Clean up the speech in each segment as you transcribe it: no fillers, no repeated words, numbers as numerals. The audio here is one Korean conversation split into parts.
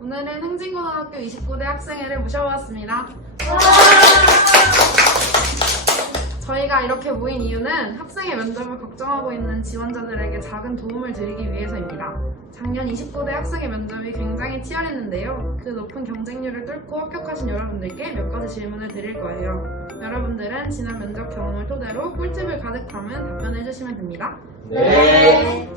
오늘은 흥진고등학교 29대 학생회를 모셔보았습니다. 저희가 이렇게 모인 이유는 학생의 면접을 걱정하고 있는 지원자들에게 작은 도움을 드리기 위해서입니다. 작년 29대 학생의 면접이 굉장히 치열했는데요. 그 높은 경쟁률을 뚫고 합격하신 여러분들께 몇 가지 질문을 드릴 거예요. 여러분들은 지난 면접 경험을 토대로 꿀팁을 가득 담은 답변을 해주시면 됩니다. 네.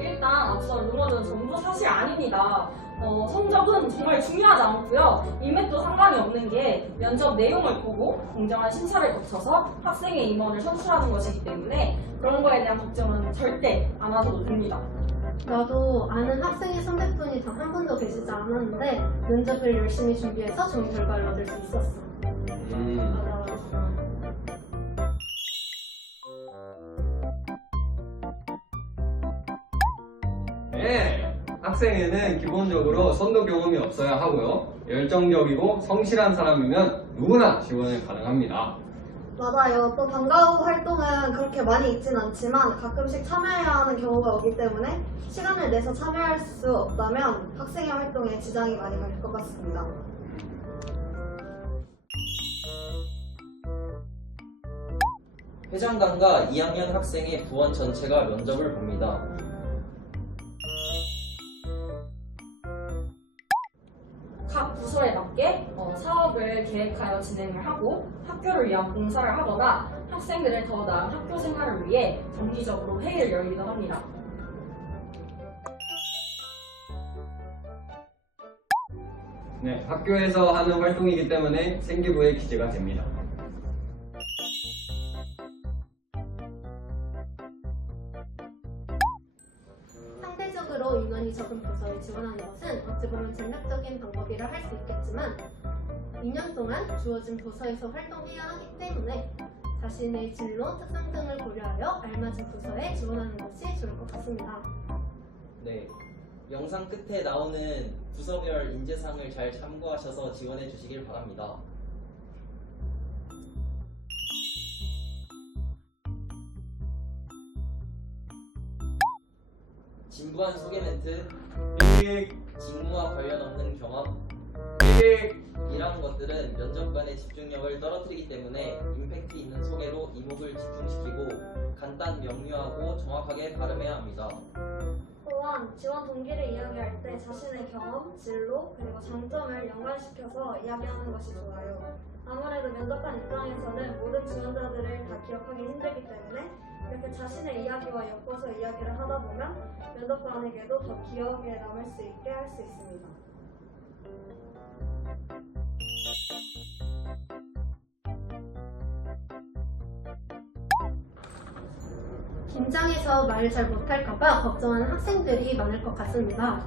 일단 앞서 루머는 전부 사실 아닙니다. 성적은 정말 중요하지 않고요. 인맥도 상관이 없는 게 면접 내용을 보고 공정한 심사를 거쳐서 학생의 임원을 선출하는 것이기 때문에 그런 거에 대한 걱정은 절대 안 하셔도 됩니다. 나도 아는 학생의 선배분이 단 한 분도 계시지 않았는데 면접을 열심히 준비해서 좋은 결과를 얻을 수 있었어. 맞아. 네, 학생회는 기본적으로 선도 경험이 없어야 하고요. 열정적이고 성실한 사람이면 누구나 지원이 가능합니다. 맞아요. 또 방과 후 활동은 그렇게 많이 있진 않지만 가끔씩 참여해야 하는 경우가 오기 때문에 시간을 내서 참여할 수 없다면 학생회 활동에 지장이 많이 갈 것 같습니다. 회장단과 2학년 학생의 부원 전체가 면접을 봅니다. 각 부서에 맞게 사업을 계획하여 진행을 하고 학교를 위한 봉사를 하거나 학생들의 더 나은 학교 생활을 위해 정기적으로 회의를 열기도 합니다. 네, 학교에서 하는 활동이기 때문에 생기부에 기재가 됩니다. 상대적으로 인원이 적은 부서에 지원하는 것은 어찌 보면 전략적인 방법이라 할 수 있겠지만 2년 동안 주어진 부서에서 활동해야 하기 때문에 자신의 진로, 특성 등을 고려하여 알맞은 부서에 지원하는 것이 좋을 것 같습니다. 네, 영상 끝에 나오는 부서별 인재상을 잘 참고하셔서 지원해 주시길 바랍니다. 진부한 소개 멘트, 직무와 관련 없는 경험, 이런 것들은 면접관의 집중력을 떨어뜨리기 때문에 임팩트 있는 소개로 이목을 집중시키고 간단 명료하고 정확하게 발음해야 합니다. 또한 지원 동기를 이야기할 때 자신의 경험, 진로, 그리고 장점을 연관시켜서 이야기하는 것이 좋아요. 아무래도 면접관 입장에서는 모든 지원자들을 다 기억하기 힘들기 때문에 이렇게 자신의 이야기와 엮어서 이야기를 하다 보면 면접관에게도 더 기억에 남을 수 있게 할 수 있습니다. 긴장해서 말을 잘 못할까봐 걱정하는 학생들이 많을 것 같습니다.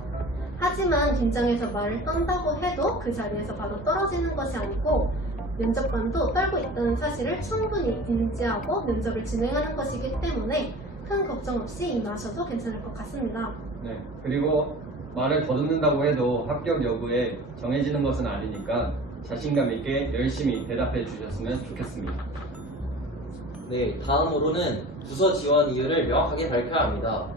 하지만 긴장해서 말을 떤다고 해도 그 자리에서 바로 떨어지는 것이 아니고 면접관도 떨고 있다는 사실을 충분히 인지하고 면접을 진행하는 것이기 때문에 큰 걱정 없이 임하셔도 괜찮을 것 같습니다. 네, 그리고 말을 더듬는다고 해도 합격 여부에 정해지는 것은 아니니까 자신감 있게 열심히 대답해 주셨으면 좋겠습니다. 네, 다음으로는 부서 지원 이유를 명확하게 밝혀야 합니다.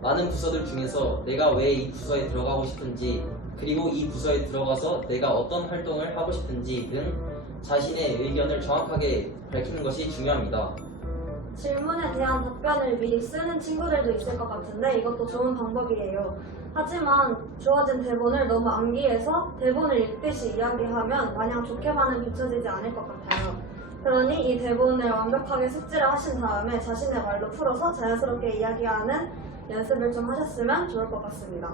많은 부서들 중에서 내가 왜 이 부서에 들어가고 싶은지, 그리고 이 부서에 들어가서 내가 어떤 활동을 하고 싶은지 등 자신의 의견을 정확하게 밝히는 것이 중요합니다. 질문에 대한 답변을 미리 쓰는 친구들도 있을 것 같은데 이것도 좋은 방법이에요. 하지만 주어진 대본을 너무 암기해서 대본을 읽듯이 이야기하면 마냥 좋게만은 비춰지지 않을 것 같아요. 그러니 이 대본을 완벽하게 숙지를 하신 다음에 자신의 말로 풀어서 자연스럽게 이야기하는 연습을 좀 하셨으면 좋을 것 같습니다.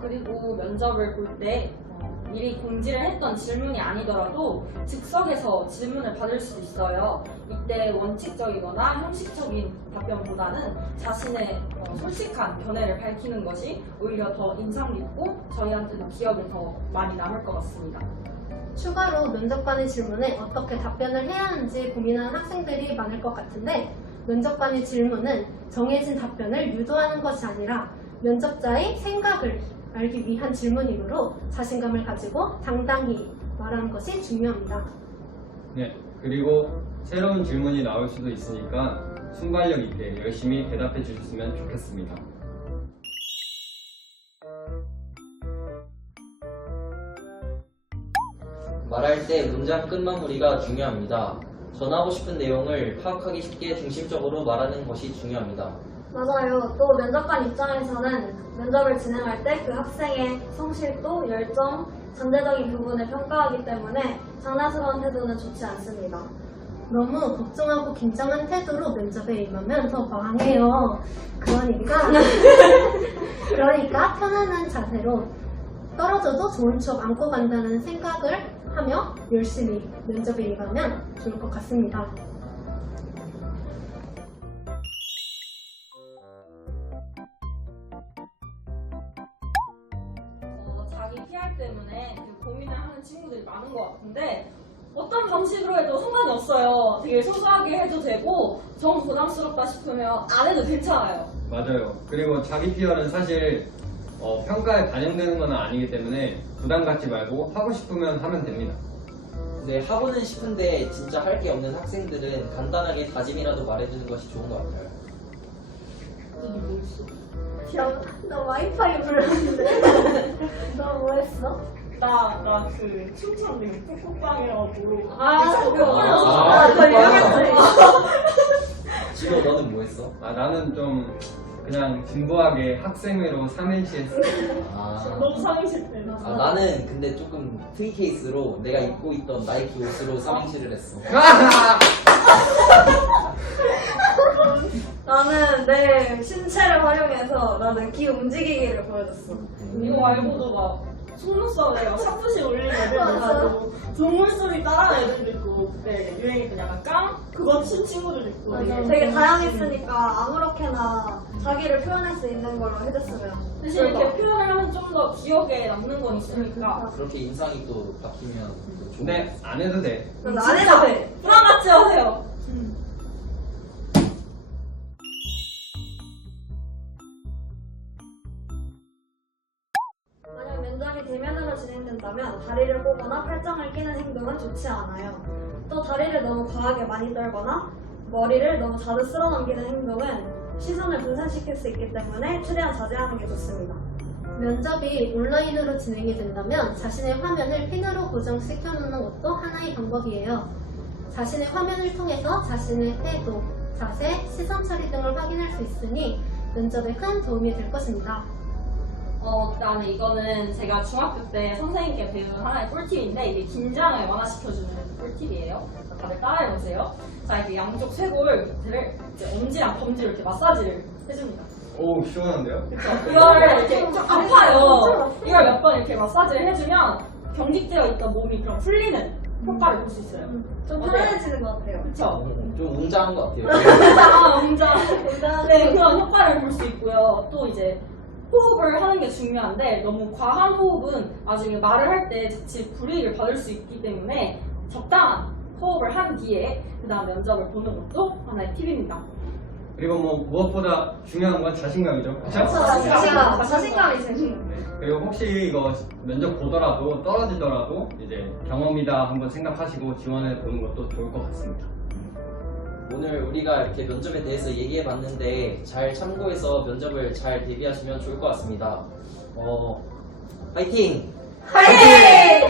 그리고 면접을 볼 때 미리 공지를 했던 질문이 아니더라도 즉석에서 질문을 받을 수 있어요. 이때 원칙적이거나 형식적인 답변보다는 자신의 솔직한 견해를 밝히는 것이 오히려 더 인상 깊고 저희한테도 기억에 더 많이 남을 것 같습니다. 추가로 면접관의 질문에 어떻게 답변을 해야 하는지 고민하는 학생들이 많을 것 같은데 면접관의 질문은 정해진 답변을 유도하는 것이 아니라 면접자의 생각을 알기 위한 질문이므로 자신감을 가지고 당당히 말하는 것이 중요합니다. 네, 그리고 새로운 질문이 나올 수도 있으니까 순발력 있게 열심히 대답해 주셨으면 좋겠습니다. 말할 때 문장 끝마무리가 중요합니다. 전하고 싶은 내용을 파악하기 쉽게 중심적으로 말하는 것이 중요합니다. 맞아요. 또 면접관 입장에서는 면접을 진행할 때 그 학생의 성실도, 열정, 전체적인 부분을 평가하기 때문에 장난스러운 태도는 좋지 않습니다. 너무 걱정하고 긴장한 태도로 면접에 임하면 더 망해요. 그러니까 편안한 자세로 떨어져도 좋은 추억 안고 간다는 생각을 하며 열심히 면접에 임하면 좋을 것 같습니다. 자기 PR 때문에 그 고민을 하는 친구들이 많은 것 같은데 어떤 방식으로 해도 상관이 없어요. 되게 소소하게 해도 되고 정 부담스럽다 싶으면 안 해도 괜찮아요. 맞아요. 그리고 자기 PR은 사실 평가에 반영되는 건 아니기 때문에 부담 갖지 말고 하고 싶으면 하면 됩니다. 네, 하고는 싶은데 진짜 할 게 없는 학생들은 간단하게 다짐이라도 말해주는 것이 좋은 것 같아요. 너 와이파이 불렀는데? 너 뭐 했어? 나 그 춤췄는데 톡톡방이라고. 그거 유명했지? 지금 너는 뭐 했어? 나는 좀 그냥 진부하게 학생회로 3일치 했어. 너무 상실 때. 나는 근데 조금 특이 케이스로 내가 입고 있던 나이키 옷으로 삼행시를 했어. 나는 내 신체를 활용해서 나는 귀 움직이기를 보여줬어. 이거 말고도 막 속눈썹에 막 샤프시 올리는 애들도 있고 동물 소리 따라하는 애들도 있고 그때 유행했던 약간 깡? 그거 친 친구들도 있고 되게 다양했으니까 아무렇게나 자기를 표현할 수 있는 걸로 해줬으면. 대신 이렇게 표현을 하면 좀 더 기억에 남는 건 있으니까 그렇게 인상이 또 바뀌면 또 좋은 근데 안 해도 돼. 안 해도 돼. 부담 갖지 마세요. 만약 면접이 대면으로 진행된다면 다리를 꼬거나 팔짱을 끼는 행동은 좋지 않아요. 또 다리를 너무 과하게 많이 떨거나 머리를 너무 자주 쓸어 넘기는 행동은 시선을 분산시킬 수 있기 때문에 최대한 자제하는 게 좋습니다. 면접이 온라인으로 진행이 된다면 자신의 화면을 핀으로 고정시켜 놓는 것도 하나의 방법이에요. 자신의 화면을 통해서 자신의 태도, 자세, 시선 처리 등을 확인할 수 있으니 면접에 큰 도움이 될 것입니다. 그다음에 이거는 제가 중학교 때 선생님께 배운 하나의 꿀팁인데 이게 긴장을 완화시켜주는 꿀팁이에요. 다들 따라해보세요. 자, 이렇게 양쪽 쇄골을 이제 엄지랑 검지로 이렇게 마사지를 해줍니다. 오, 시원한데요? 그쵸? 이걸 이렇게 아파요. 이걸 몇 번 이렇게 마사지를 해주면 경직되어 있던 몸이 그럼 풀리는 효과를 볼 수 있어요. 좀 편안해지는 것 같아요. 그쵸? 좀 웅장한 것 같아요. 웅장. 네, 그런 효과를 볼 수 있고요. 또 이제 호흡을 하는 게 중요한데 너무 과한 호흡은 나중에 말을 할 때 자칫 불이익을 받을 수 있기 때문에 적당한 호흡을 한 뒤에 그 다음 면접을 보는 것도 하나의 팁입니다. 그리고 뭐 무엇보다 중요한 건 자신감이죠. 그쵸? 자신감이 제일 중요해요. 그리고 혹시 이거 면접 보더라도 떨어지더라도 이제 경험이다 한번 생각하시고 지원해 보는 것도 좋을 것 같습니다. 오늘 우리가 이렇게 면접에 대해서 얘기해 봤는데 잘 참고해서 면접을 잘 대비하시면 좋을 것 같습니다. 화이팅! 화이팅!